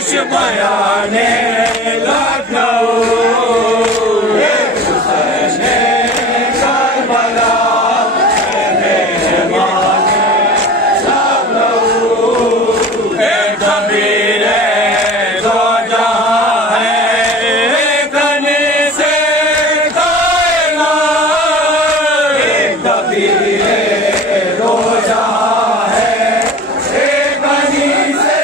खुश बयाने लखनऊ, ये हुसैन करबला, मेहमान लखनऊ, एक कबीर दो जहां है, एक गनी से कायनात, एक कबीर दो जहां है, एक गनी से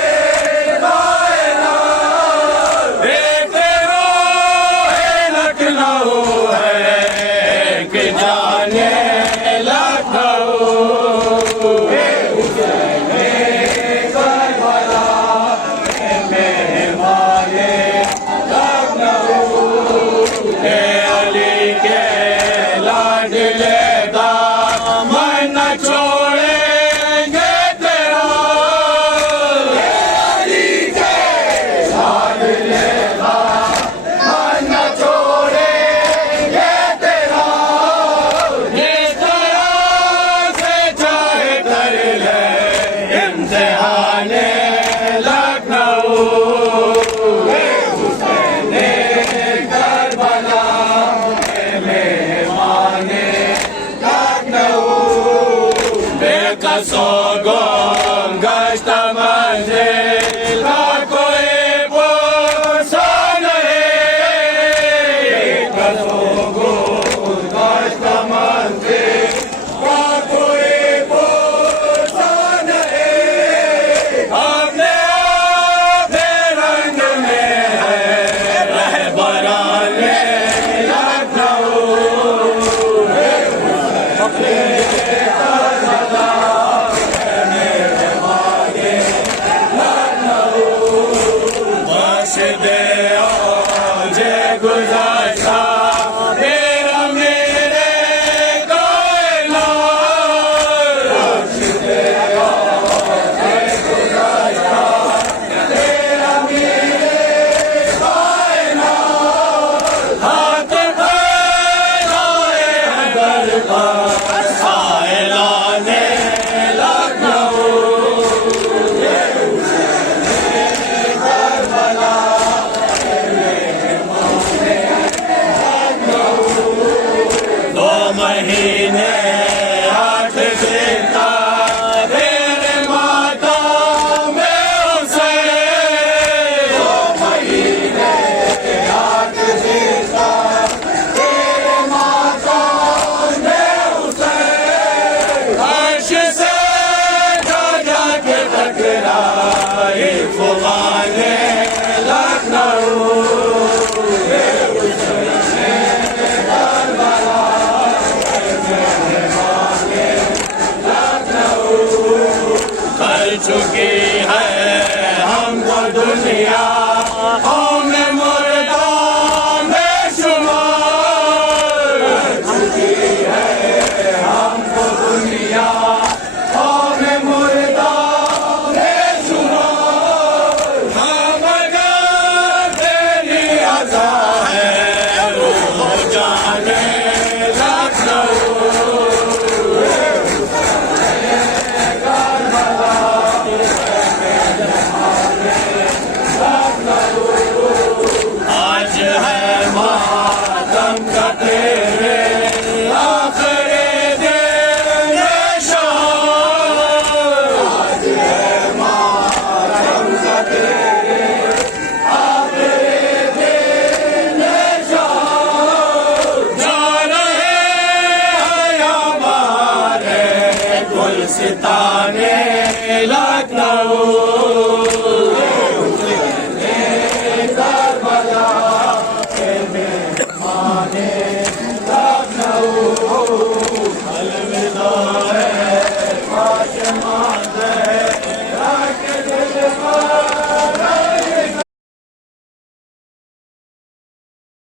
कायनात, एक रोहे लखनऊ है, एक जाने लखनऊ, ये हुसैन करबला, मेहमान लखनऊ, हे अली के लाडले दामन न छोड़ेंगे तेरा, हे अली के लाडले दामन न छोड़ेंगे तेरा, ये तरह से चाहे कर ले इम्तिहाने लखनऊ, ये हुसैन करबला, मेहमान लखनऊ, बेकसो गुम गश्त मंजिल का कोई भरोसा नहीं, बेकसो गुम गश्त मंजिल का कोई भरोसा नहीं, अपने अपने रंग में है रहबराने लखनऊ, हे हुसैन करबला, मेहमान लखनऊ, बख्श दे मुझे गुज़श्ता मेरा मेरे कायनात, बख्श दे मुझे गुज़श्ता मेरा मेरे कायनात, हाथ फैलाए हैं दर पर साइलाने लखनऊ, ये हुसैन करबला, दो महीने 8 दिन का तेरे माता में हुसैन, 2 महीने 8 दिन का तेरे माता में हुसैन, अर्श से जा जाके टकराए फुगाने लखनऊ, ये हुसैन करबला, मेहमान लखनऊ, कर चुकी है हमको दुनिया कौम मुर्दा में शुमार, कर चुकी है हमको दुनिया कौम मुर्दा में शुमार, हम अगर तेरी अज़ा है वो जाने लखनऊ, ये हुसैन करबला, मेहमान लखनऊ, आज है मातम का तेरे आखिरी दिन शाम, आज है मातम का तेरे आखिरी दिन शाम, जा रहे हैं हमारे गुलसिताने